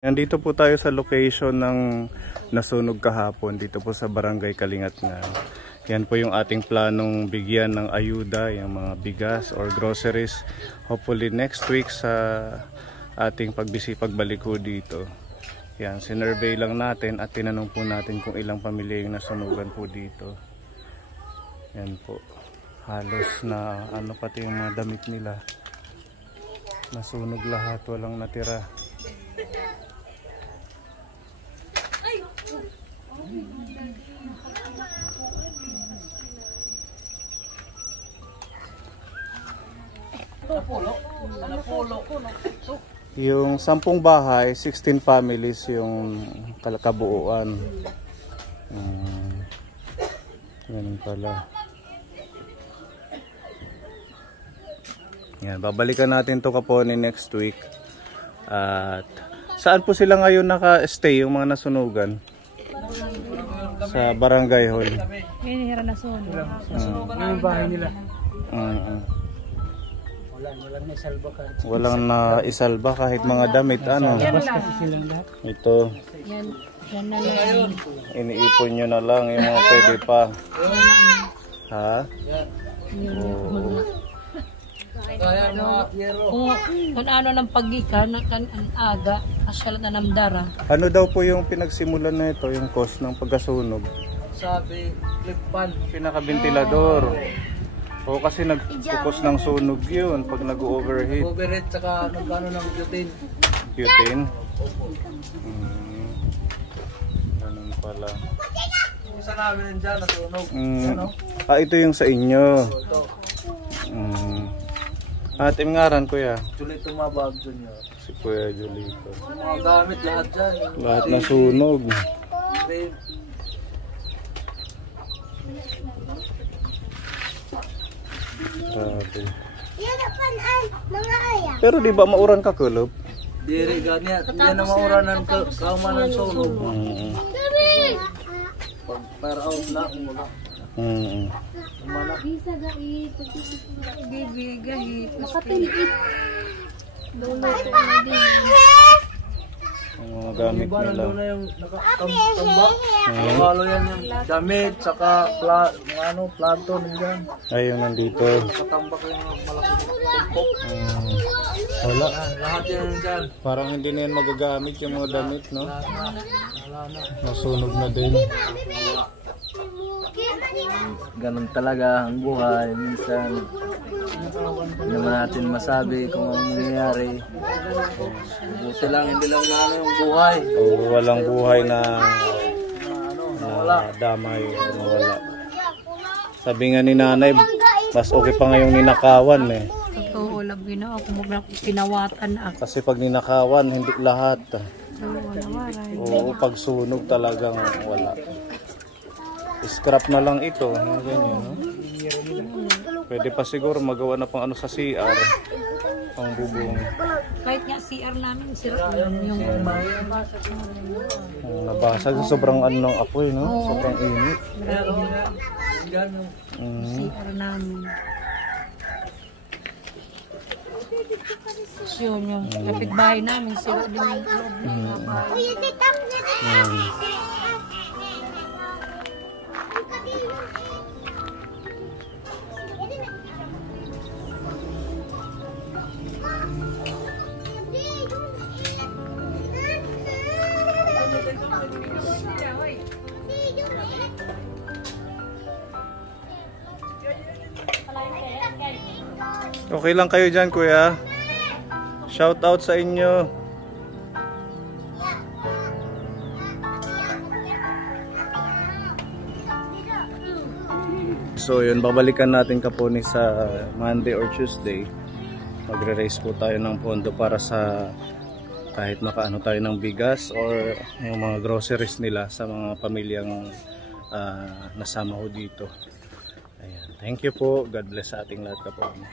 Nandito po tayo sa location ng nasunog kahapon dito po sa Barangay Kalingatngan. Yan po yung ating planong bigyan ng ayuda, yung mga bigas or groceries. Hopefully next week sa ating pagbalik ko dito. Yan, sinurvey lang natin at tinanong po natin kung ilang pamilya yung nasunugan po dito. Yan po. Halos na pati yung mga damit nila. Nasunog lahat, walang natira. Yung 10 bahay, 16 families yung kabuuan. Ganun pala. Yan, babalikan natin to Kaponi next week. At saan po sila ngayon naka-stay yung mga nasunugan? Sa Barangay Hall. Hinihira na sunog. Yung bahay nila. Walang naisalba kahit mga damit. Kasi silang lahat. Ito. Yan na lang. Iniipon nyo na lang yung mga pwede pa. Ha? Oo. Kung ano ng paggikan, ang aga, asyalat na namdara. Ano daw po yung pinagsimulan na ito, yung cause ng pagkasunog? Sabi, flip pan. Pinaka-ventilador. O kasi nagpukos ng sunog yun pag nag-overheat. Overheat saka nagkano ng butane. Butane? Ganun pala. Isa namin nandiyan, nasunog. Ito yung sa inyo. Ate ngaran kuya? Julito Mabag Junior. Si Kuya Julito. Mga gamit lahat dyan. Lahat nasunog. Grabe. Pero di ba mauran ka kulop? Diri ganyan. Yan na mauranan kaumanan sunog. Para out na kung wala. Bisa gait, bibi gait, nakapiliit. Dulo ko na din. Ang mga gamit nila. Doon na yung nakatambak. Nakalo yan yung damit, saka plato nandiyan. Ayun nandito. Nakatambak yung malaking tumpok. Wala. Lahat yan nandiyan. Parang hindi na yan magagamit yung mga damit, no? Wala na. Nasunog na din. Ganun talaga ang buhay. Minsan hindi naman natin masabi kung anong nangyayari. Buti lang, hindi lang na yung buhay. O walang buhay na Wala. damay o nawala. Sabi nga ni nanay, mas okay pa ngayong ninakawan eh. Totoo, labi na ako, pinawatan ako. Kasi pag ninakawan, hindi lahat. Wala. Oo, pag sunog talagang wala. Scrap na lang ito. Ganyan, no? Pwede pa siguro magawa na pang ano sa CR. Pang bubong. Kahit nga CR namin, sira yung Nabasag sa sobrang ano ng apoy, no? Sobrang init. CR namin. Yun, yung kapitbahay namin, sira din yung loob. Okay lang kayo dyan, kuya. Shout out sa inyo. So yun, babalikan natin Kaponi sa Monday or Tuesday. Magre-raise po tayo ng pondo para sa kahit makaano tayo ng bigas or yung mga groceries nila sa mga pamilyang nasama ho dito. Ayan. Thank you po. God bless sa ating lahat Kaponi.